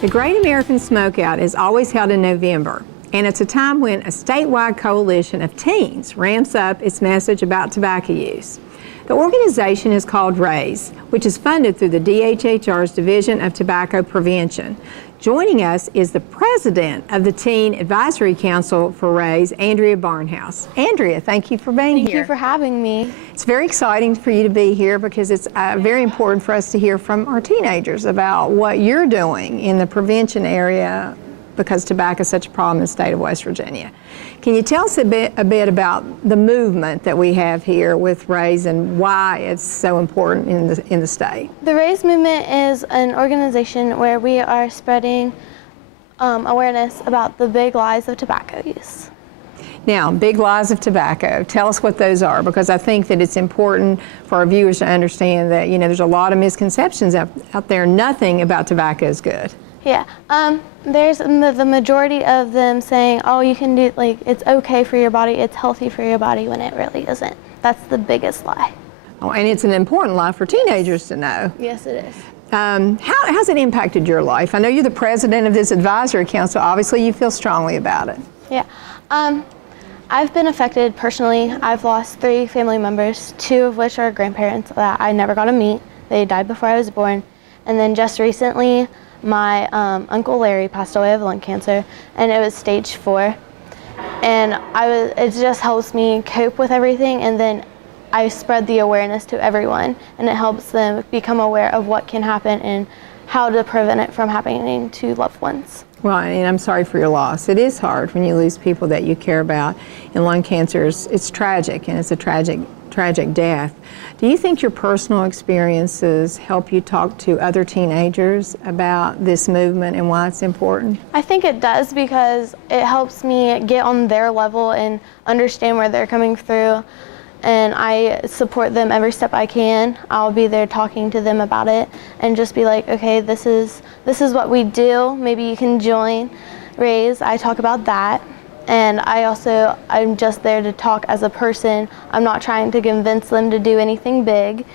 The Great American Smokeout is always held in November, and it's a time when a statewide coalition of teens ramps up its message about tobacco use. The organization is called RAZE, which is funded through the DHHR's Division of Tobacco Prevention. Joining us is the president of the Teen Advisory Council for RAZE, Andrea Barnhouse. Andrea, thank you for being here. Thank you for having me. It's very exciting for you to be here because it's very important for us to hear from our teenagers about what you're doing in the prevention area because tobacco is such a problem in the state of West Virginia. Can you tell us a bit about the movement that we have here with RAZE and why it's so important in the state? The RAZE movement is an organization where we are spreading awareness about the big lies of tobacco use. Now, big lies of tobacco, tell us what those are, because I think that it's important for our viewers to understand that, there's a lot of misconceptions out there. Nothing about tobacco is good. Yeah, there's the majority of them saying, oh, you can do, it's okay for your body, it's healthy for your body, when it really isn't. That's the biggest lie. Oh, and it's an important lie for teenagers to know. Yes, it is. How has it impacted your life? I know you're the president of this advisory council. Obviously, you feel strongly about it. Yeah. I've been affected personally. I've lost 3 family members, 2 of which are grandparents that I never got to meet. They died before I was born. And then just recently, my Uncle Larry passed away of lung cancer, and it was stage 4. And it just helps me cope with everything, and then I spread the awareness to everyone, and it helps them become aware of what can happen and how to prevent it from happening to loved ones. Well, and I'm sorry for your loss. It is hard when you lose people that you care about. And lung cancer, it's tragic, and it's a tragic death. Do you think your personal experiences help you talk to other teenagers about this movement and why it's important? I think it does, because it helps me get on their level and understand where they're coming through, and I support them every step I can. I'll be there talking to them about it and just be like, okay, this is what we do. Maybe you can join RAZE. I talk about that. And I'm just there to talk as a person. I'm not trying to convince them to do anything big,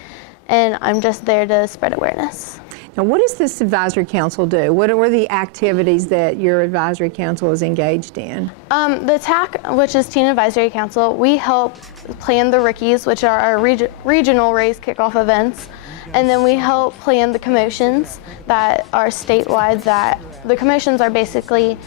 and I'm just there to spread awareness. Now, what does this advisory council do? What are the activities that your advisory council is engaged in? The TAC, which is Teen Advisory Council, we help plan the Rickies, which are our regional RAZE kickoff events. And then we help plan the commotions that are statewide. That the commotions are basically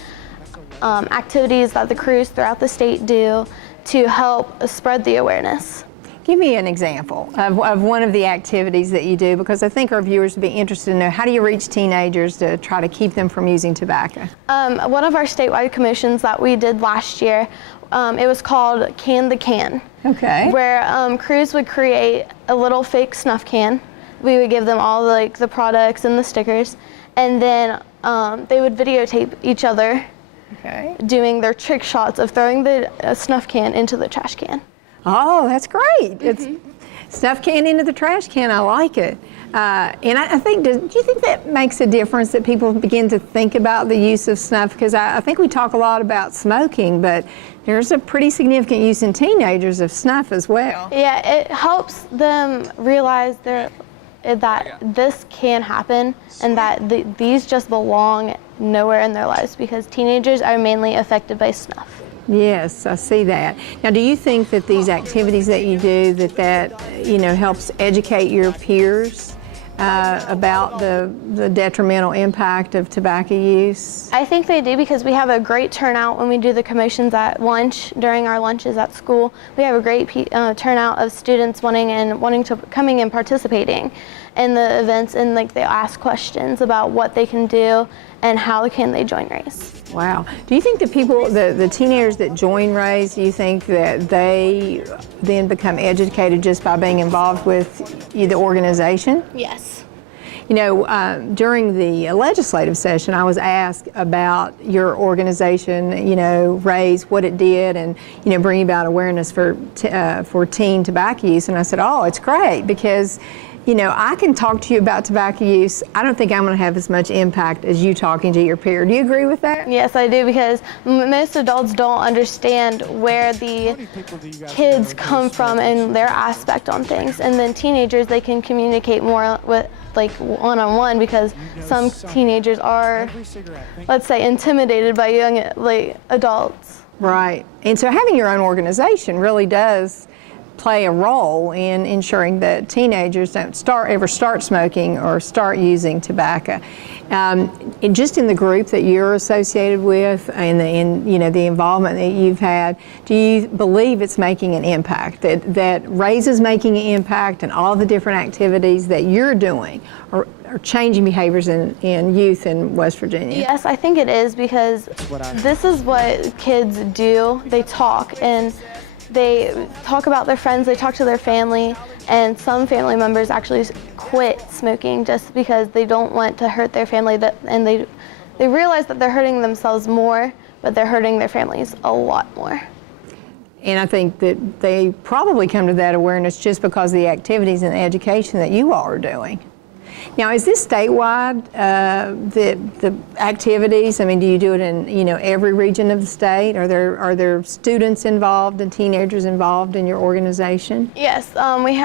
activities that the crews throughout the state do to help spread the awareness. Give me an example of one of the activities that you do, because I think our viewers would be interested to know, how do you reach teenagers to try to keep them from using tobacco? One of our statewide commissions that we did last year, it was called Can the Can. Okay. Where crews would create a little fake snuff can. We would give them all the products and the stickers, and then they would videotape each other doing their trick shots of throwing the snuff can into the trash can. Oh, that's great. It's snuff can into the trash can. I like it. And I think, do you think that makes a difference, that people begin to think about the use of snuff? Because I think we talk a lot about smoking, but there's a pretty significant use in teenagers of snuff as well. Yeah, it helps them realize that this can happen, and that these just belong nowhere in their lives, because teenagers are mainly affected by snuff. Yes, I see that. Now, do you think that these activities that you do, that helps educate your peers about the detrimental impact of tobacco use? I think they do, because we have a great turnout when we do the commotions at lunch, during our lunches at school. We have a great turnout of students wanting to coming and participating in the events, and they ask questions about what they can do and how can they join RAZE. Wow. Do you think the teenagers that join RAZE, do you think that they then become educated just by being involved with the organization? Yes. During the legislative session, I was asked about your organization, RAZE, what it did, and, bringing about awareness for teen tobacco use. And I said, oh, it's great, because you know, I can talk to you about tobacco use. I don't think I'm going to have as much impact as you talking to your peer. Do you agree with that? Yes, I do, because most adults don't understand where the kids come from and their aspect on things. And then teenagers, they can communicate more with like one-on-one, because some teenagers are, let's say, intimidated by young adults. Right. And so having your own organization really does play a role in ensuring that teenagers don't ever start smoking or start using tobacco. Just in the group that you're associated with and you know, the involvement that you've had, do you believe it's making an impact, that RAZE is making an impact, and all the different activities that you're doing are changing behaviors in youth in West Virginia? Yes, I think it is, because this is what kids do. They talk, and they talk about their friends, they talk to their family, and some family members actually quit smoking just because they don't want to hurt their family, and they realize that they're hurting themselves more, but they're hurting their families a lot more. And I think that they probably come to that awareness just because of the activities and the education that you all are doing. Now, is this statewide, the activities? I mean, do you do it in, you know, every region of the state? Are there students involved and teenagers involved in your organization? Yes,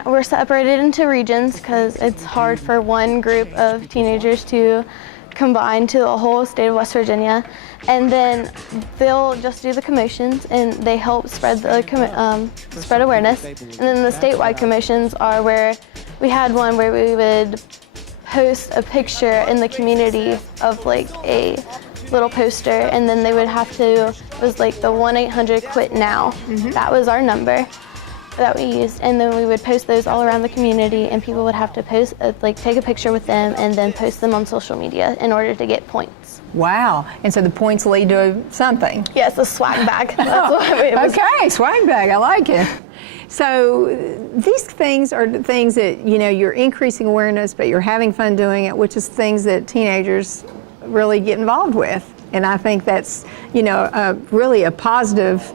we're separated into regions because it's hard for one group of teenagers to combine to the whole state of West Virginia. And then they'll just do the commotions, and they help spread spread awareness. And then the statewide commotions are where we had one where we would post a picture in the community of like a little poster, and then they would have to, it was like the 1-800-QUIT-NOW. That was our number that we used, and then we would post those all around the community, and people would have to post, take a picture with them and then post them on social media in order to get points. Wow, and so the points lead to something? Yes, a swag bag. That's what it was. Okay, swag bag, I like it. So these things are things that, you know, you're increasing awareness, but you're having fun doing it, which is things that teenagers really get involved with. And I think that's, you know, really a positive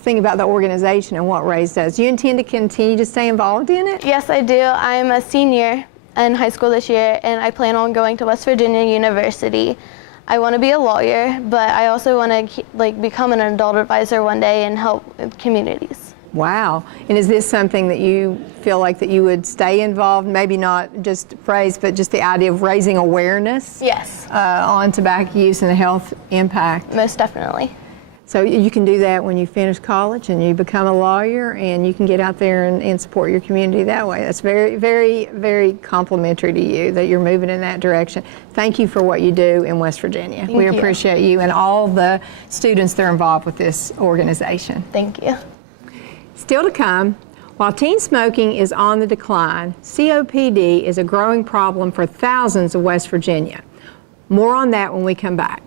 thing about the organization and what RAZE does. Do you intend to continue to stay involved in it? Yes, I do. I'm a senior in high school this year, and I plan on going to West Virginia University. I want to be a lawyer, but I also want to become an adult advisor one day and help communities. Wow. And is this something that you feel like that you would stay involved, maybe not just RAZE, but just the idea of raising awareness? Yes. On tobacco use and the health impact? Most definitely. So you can do that when you finish college and you become a lawyer, and you can get out there and support your community that way. That's very, very, very complimentary to you that you're moving in that direction. Thank you for what you do in West Virginia. Thank you. Appreciate you and all the students that are involved with this organization. Thank you. Still to come, while teen smoking is on the decline, COPD is a growing problem for thousands of West Virginia. More on that when we come back.